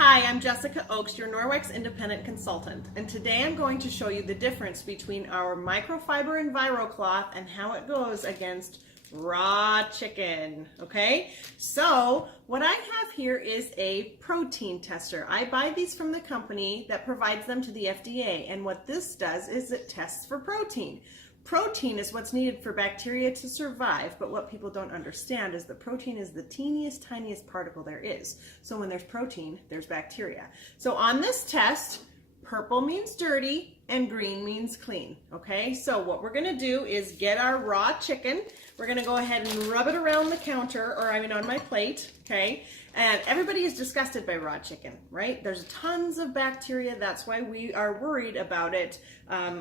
Hi, I'm Jessica Oakes, your Norwex Independent Consultant, and today I'm going to show you the difference between our microfiber EnviroCloth and how it goes against raw chicken, okay? So what I have here is a protein tester. I buy these from the company that provides them to the FDA, and what this does is it tests for protein. Protein is what's needed for bacteria to survive, but what people don't understand is that protein is the teeniest, tiniest particle there is. So when there's protein, there's bacteria. So on this test, purple means dirty and green means clean, okay? So what we're gonna do is get our raw chicken. We're gonna go ahead and rub it around the counter, or I mean on my plate, okay? And everybody is disgusted by raw chicken, right? There's tons of bacteria. That's why we are worried about it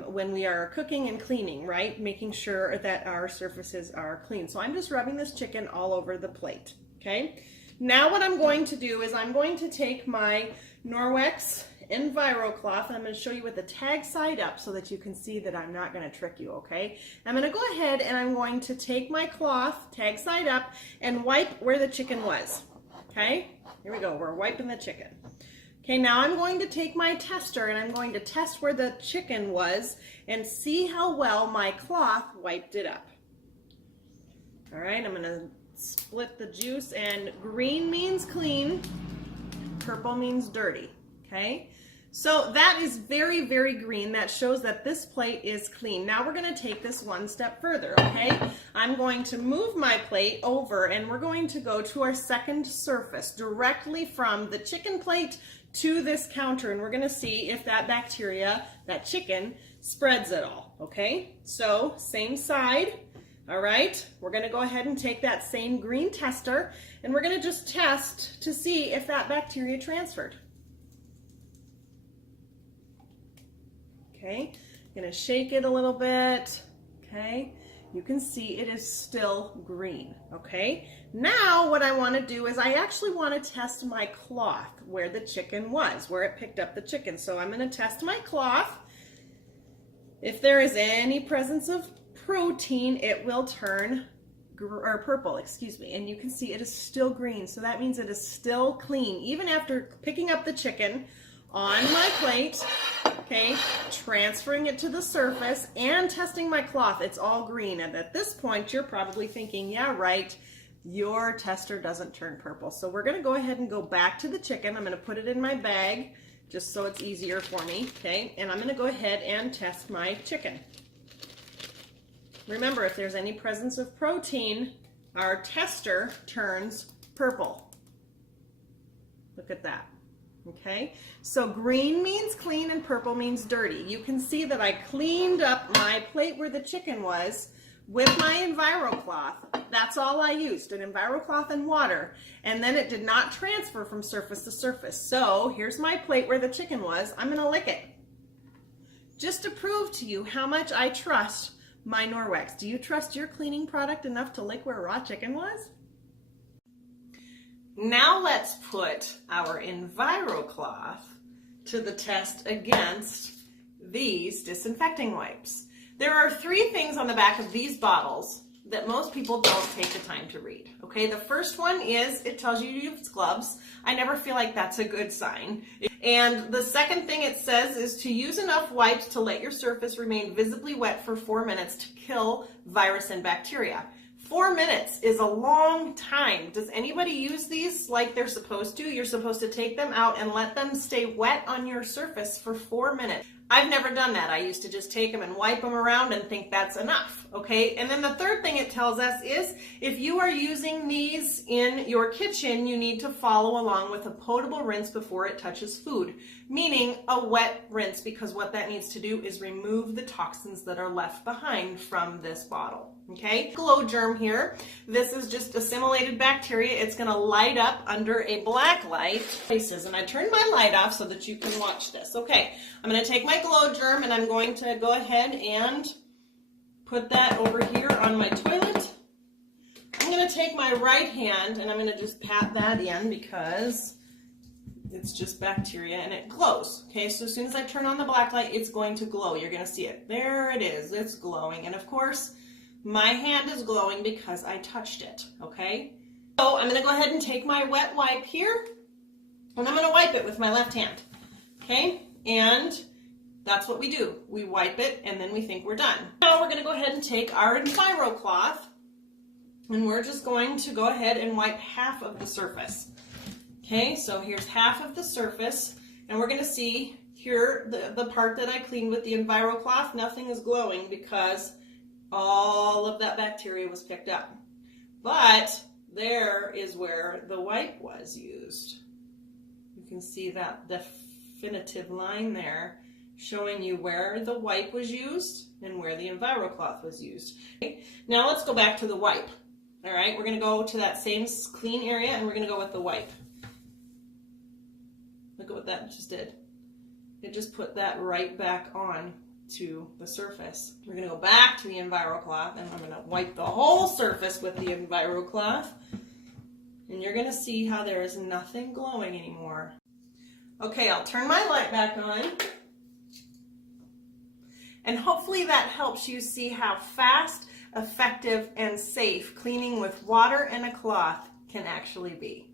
when we are cooking and cleaning, right? Making sure that our surfaces are clean. So I'm just rubbing this chicken all over the plate, okay? Now what I'm going to do is I'm going to take my Norwex EnviroCloth, and I'm going to show you with the tag side up so that you can see that I'm not going to trick you, okay? I'm going to go ahead and I'm going to take my cloth, tag side up, and wipe where the chicken was, okay? Here we go, we're wiping the chicken. Okay, now I'm going to take my tester and I'm going to test where the chicken was and see how well my cloth wiped it up. All right, I'm going to split the juice, and green means clean, purple means dirty, okay? So that is very, very green. That shows that this plate is clean. Now we're going to take this one step further, okay? I'm going to move my plate over and we're going to go to our second surface directly from the chicken plate to this counter, and we're going to see if that bacteria, that chicken, spreads at all, okay? So same side. All right, we're going to go ahead and take that same green tester and we're going to just test to see if that bacteria transferred. Okay, I'm going to shake it a little bit. Okay, you can see it is still green. Okay, now what I want to do is I actually want to test my cloth where the chicken was, where it picked up the chicken. So I'm going to test my cloth. If there is any presence of protein, it will turn purple, excuse me, and you can see it is still green. So that means it is still clean even after picking up the chicken on my plate, okay, transferring it to the surface and testing my cloth. It's all green, and at this point you're probably thinking, yeah, right, your tester doesn't turn purple. So we're going to go ahead and go back to the chicken. I'm going to put it in my bag just so it's easier for me, okay, and I'm going to go ahead and test my chicken. Remember, if there's any presence of protein, our tester turns purple. Look at that. Okay, so green means clean and purple means dirty. You can see that I cleaned up my plate where the chicken was with my EnviroCloth. That's all I used, an EnviroCloth and water, and then it did not transfer from surface to surface. So here's my plate where the chicken was. I'm going to lick it just to prove to you how much I trust my Norwex. Do you trust your cleaning product enough to lick where raw chicken was? Now let's put our EnviroCloth to the test against these disinfecting wipes. There are three things on the back of these bottles that most people don't take the time to read. Okay, the first one is it tells you to use gloves. I never feel like that's a good sign. And the second thing it says is to use enough wipes to let your surface remain visibly wet for 4 minutes to kill virus and bacteria. 4 minutes is a long time. Does anybody use these like they're supposed to? You're supposed to take them out and let them stay wet on your surface for 4 minutes. I've never done that. I used to just take them and wipe them around and think that's enough, okay? And then the third thing it tells us is if you are using these in your kitchen, you need to follow along with a potable rinse before it touches food, meaning a wet rinse, because what that needs to do is remove the toxins that are left behind from this bottle, okay? Glow germ here. This is just assimilated bacteria. It's going to light up under a black light. And I turned my light off so that you can watch this. Okay, I'm going to take my glow germ and I'm going to go ahead and put that over here on my toilet. I'm going to take my right hand and I'm going to just pat that in because it's just bacteria and it glows. Okay, so as soon as I turn on the black light, it's going to glow. You're going to see it. There it is. It's glowing. And of course, my hand is glowing because I touched it. Okay, so I'm going to go ahead and take my wet wipe here and I'm going to wipe wipe it with my left hand. Okay, and that's what we do. We wipe it and then we think we're done. Now we're going to go ahead and take our EnviroCloth and we're just going to go ahead and wipe half of the surface. Okay, so here's half of the surface, and we're going to see here the part that I cleaned with the EnviroCloth, nothing is glowing because all of that bacteria was picked up. But there is where the wipe was used. You can see that definitive line there showing you where the wipe was used and where the EnviroCloth was used. Okay. Now let's go back to the wipe. All right, we're going to go to that same clean area and we're going to go with the wipe. Look at what that just did. It just put that right back on to the surface. We're going to go back to the EnviroCloth and I'm going to wipe the whole surface with the EnviroCloth. And you're going to see how there is nothing glowing anymore. Okay, I'll turn my light back on. And hopefully that helps you see how fast, effective, and safe cleaning with water and a cloth can actually be.